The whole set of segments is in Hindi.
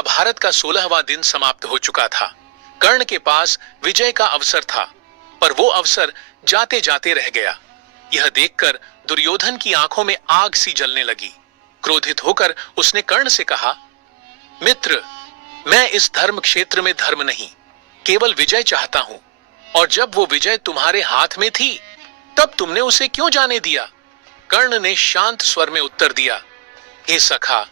महाभारत का 16वां दिन समाप्त हो चुका था। कर्ण के पास विजय का अवसर था, पर वो अवसर जाते जाते रह गया। यह देखकर दुर्योधन की आंखों में आग सी जलने लगी। क्रोधित होकर उसने कर्ण से कहा, मित्र, मैं इस धर्म क्षेत्र में धर्म नहीं, केवल विजय चाहता हूं। और जब वो विजय तुम्हारे हाथ में थी, तब तुमने उसे क्यों जाने दिया? कर्ण ने शांत स्वर में उत्तर दिया, हे सखा,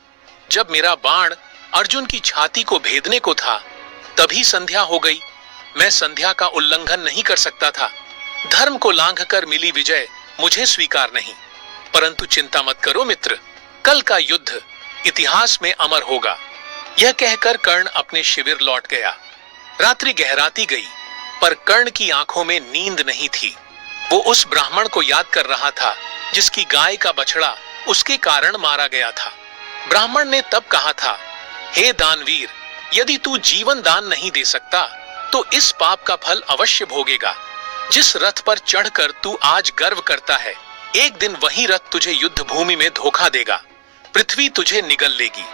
जब मेरा बाण अर्जुन की छाती को भेदने को था, तभी संध्या हो गई। मैं संध्या का उल्लंघन नहीं कर सकता था। धर्म को लांघकर मिली विजय मुझे स्वीकार नहीं। परंतु चिंता मत करो मित्र, कल का युद्ध इतिहास में अमर होगा। यह कहकर कर्ण अपने शिविर लौट गया। रात्रि गहराती गई, पर कर्ण की आंखों में नींद नहीं थी। वो उस ब्राह्मण को याद कर रहा था जिसकी गाय का बछड़ा उसके कारण मारा गया था। ब्राह्मण ने तब कहा था, हे दानवीर, यदि तू जीवन दान नहीं दे सकता तो इस पाप का फल अवश्य भोगेगा। जिस रथ पर चढ़कर तू आज गर्व करता है, एक दिन वही रथ तुझे युद्ध भूमि में धोखा देगा। पृथ्वी तुझे निगल लेगी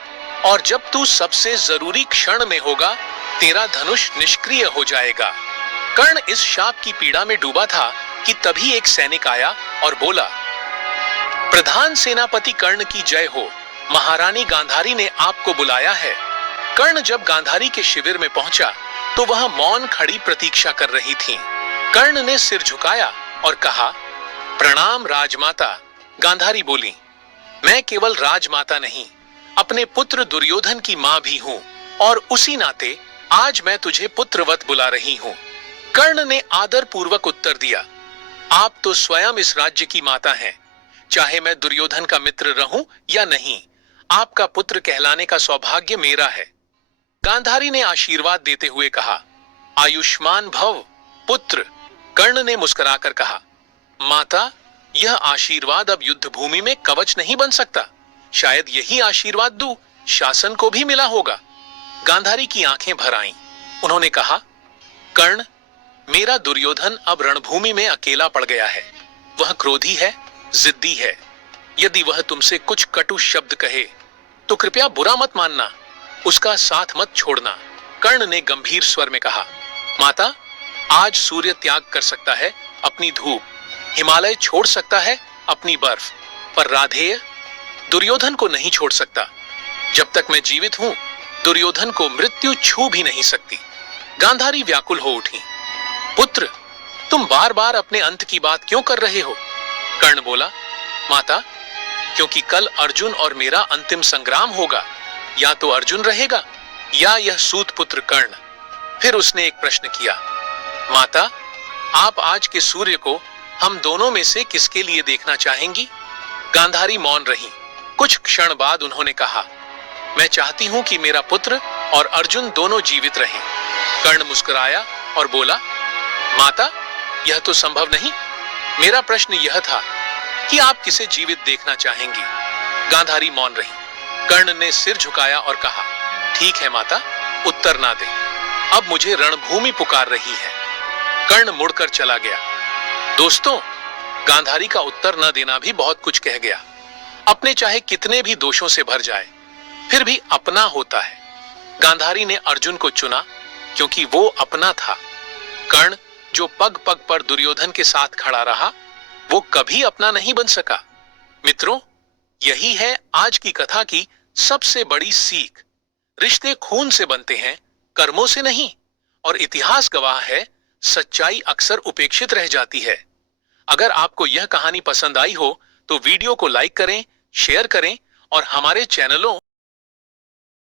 और जब तू सबसे जरूरी क्षण में होगा, तेरा धनुष निष्क्रिय हो जाएगा। कर्ण इस शाप की पीड़ा में डूबा था कि तभी एक सैनिक आया और बोला, प्रधान सेनापति कर्ण की जय हो, महारानी गांधारी ने आपको बुलाया है। कर्ण जब गांधारी के शिविर में पहुंचा तो वह मौन खड़ी प्रतीक्षा कर रही थीं। कर्ण ने सिर झुकाया और कहा, प्रणाम राजमाता। गांधारी बोली, मैं केवल राजमाता नहीं, अपने पुत्र दुर्योधन की मां भी हूं, और उसी नाते आज मैं तुझे पुत्रवत बुला रही हूं। कर्ण ने आदर पूर्वक उत्तर दिया, आप तो स्वयं इस राज्य की माता हैं। चाहे मैं दुर्योधन का मित्र रहूं या नहीं, आपका पुत्र कहलाने का सौभाग्य मेरा है। गांधारी ने आशीर्वाद देते हुए कहा, आयुष्मान भव पुत्र। कर्ण ने मुस्कुराकर कहा, माता, यह आशीर्वाद अब युद्ध भूमि में कवच नहीं बन सकता। शायद यही आशीर्वाद दूं शासन को भी मिला होगा। गांधारी की आंखें भर आईं। उन्होंने कहा, कर्ण, मेरा दुर्योधन अब रणभूमि में अकेला पड़ गया है। वह क्रोधी है, जिद्दी है। यदि वह तुमसे कुछ कटु शब्द कहे तो कृपया बुरा मत मानना, उसका साथ मत छोड़ना। कर्ण ने गंभीर स्वर में कहा, माता, आज सूर्य त्याग कर सकता है अपनी धूप, हिमालय छोड़ सकता है अपनी बर्फ, पर राधेय दुर्योधन को नहीं छोड़ सकता। जब तक मैं जीवित हूं, दुर्योधन को मृत्यु छू भी नहीं सकती। गांधारी व्याकुल हो उठी, पुत्र, तुम बार बार अपने अंत की बात क्यों कर रहे हो? कर्ण बोला, माता, क्योंकि कल अर्जुन और मेरा अंतिम संग्राम होगा। या तो अर्जुन रहेगा या यह सूत पुत्र कर्ण। फिर उसने एक प्रश्न किया, माता, आप आज के सूर्य को हम दोनों में से किसके लिए देखना चाहेंगी? गांधारी मौन रही। कुछ क्षण बाद उन्होंने कहा, मैं चाहती हूं कि मेरा पुत्र और अर्जुन दोनों जीवित रहें। कर्ण मुस्कुराया और बोला, माता, यह तो संभव नहीं। मेरा प्रश्न यह था कि आप किसे जीवित देखना चाहेंगी? गांधारी मौन रही। कर्ण ने सिर झुकाया और कहा, ठीक है माता, उत्तर ना दे। अब मुझे रणभूमि पुकार रही है। कर्ण मुड़कर चला गया। दोस्तों, गांधारी का उत्तर न देना भी बहुत कुछ कह गया। अपने चाहे कितने भी दोषों से भर जाए, फिर भी अपना होता है। गांधारी ने अर्जुन को चुना क्योंकि वो अपना था। कर्ण, जो पग पग पर दुर्योधन के साथ खड़ा रहा, वो कभी अपना नहीं बन सका। मित्रों, यही है आज की कथा की सबसे बड़ी सीख। रिश्ते खून से बनते हैं, कर्मों से नहीं। और इतिहास गवाह है, सच्चाई अक्सर उपेक्षित रह जाती है। अगर आपको यह कहानी पसंद आई हो तो वीडियो को लाइक करें, शेयर करें और हमारे चैनलों